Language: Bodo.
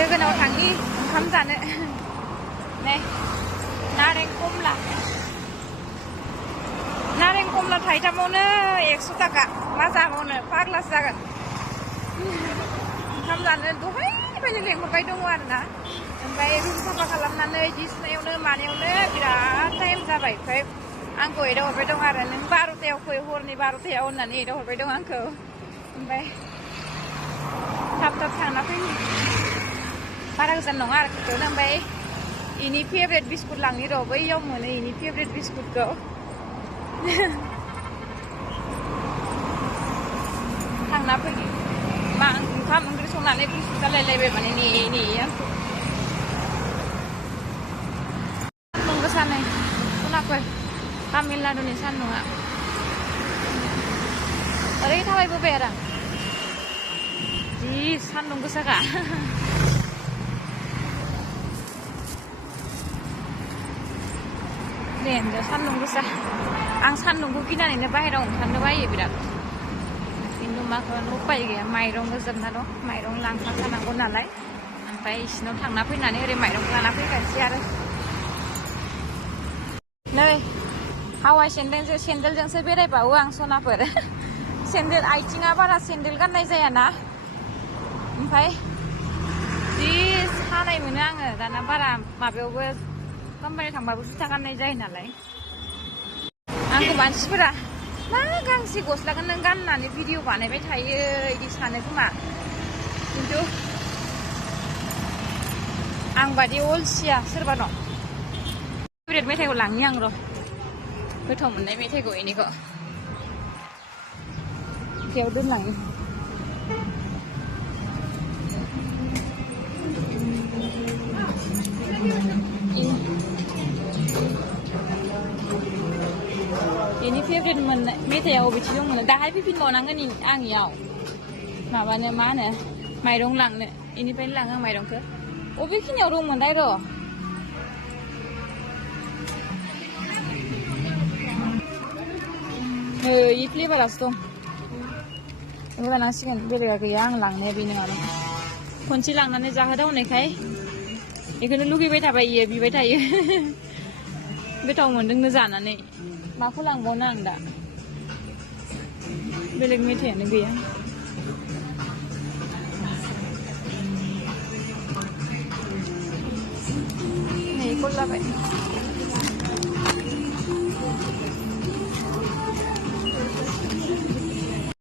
लोगोनाव थांनि ओंखाम जानो नै नारें कमला थाइथामावनो 100 थाखा मा जाबावनो फाग्लासो जागोन ओंखाम जानो दहायनिफ्रायनो लेंहरबाय दङ आरोना ओमफ्राय रुम साफा खालामनानै जि सुनायावनो मानायावनो बिराद टाइम जाबाय ओमफ्राय आंखौ एदावहरबाय दं आरो नों 12थायाव फै हरनि 12थायाव होननानै एदावहरबाय दं आंखौ ओमफ्राय थाब थांना फैनि बारा गोजान नङा आरो खाथियावनो ओमफ्राय इनि फेभरेट बिस्कुट लांनि र' बैयाव मोनो इनि फेभरेट बिस्कुटखौ थांना फै मा ओंखाम ओंख्रि संनानै गुसु जालायलायबाय माने नेयै आंखौ सान्दुं गोसा नै खोनाफै तामिलनाडुनि सान्दुङा ओरै थाबायबोबाय आरो जि सान्दुं गोसाखा देनजार सान्दुं गोसा आं सान्दुंखौ गिनानैनो बाहेरायाव ओंखारनो बायो बिराद खिन्थु मा खालामनो उपाय गैया माइरं गोजोबना दं माइरं लांफाखानांगौ नालाय ओमफ्राय इसिनाव थांना फैनानै ओरै माइरंखौ लाना फैखानोसै आरो नै हावाइ सेन्देलजोंसो बेरायबावो आं सनाफोर सेन्देल आथिङा बारा सेन्देल गाननाय जायाना ओमफ्राय जि सानाय मोनो आङो दाना बारा माबायावबो कम्पानियाव थांबाबो जुथा गाननाय जायो नालाय आंखौ मानसिफोरा मा गांसे गस्लाखौ नों गाननानै भिडिअ बानायबाय थायो बिदि सानो खोमा खिन्थु आं बादि अलसिया सोरबा दं फेभरेट मेथाइखौ लांनि आं र' गोथाव मोननाय मेथाइखौ इनिखौ बेयाव दोनलांनि इनि फेभरेट मोननाय मेथाइआ बबेथि दंमोन दाहाय फैफिनबावनांगोन आं इयाव माबानो मा होनो माइरं लांनो इनिफ्रायनो लाङो आं माइरंखौ बबेखिनियाव दंमोनलाय र' इ फ्लेभारासो दं बेखौ लानांसिगोन बेलेगा गैया आं लांनाया बे नङामोन खनसे लांनानै जाहोदावनायखाय बेखौनो लुगैबाय थाबाय इयो बिबाय थायो गोथाव मोनदोंनो जानानै माखौ लांबावनो आं दा बेलेग मेथाइयानो गैया नै कल जाबाय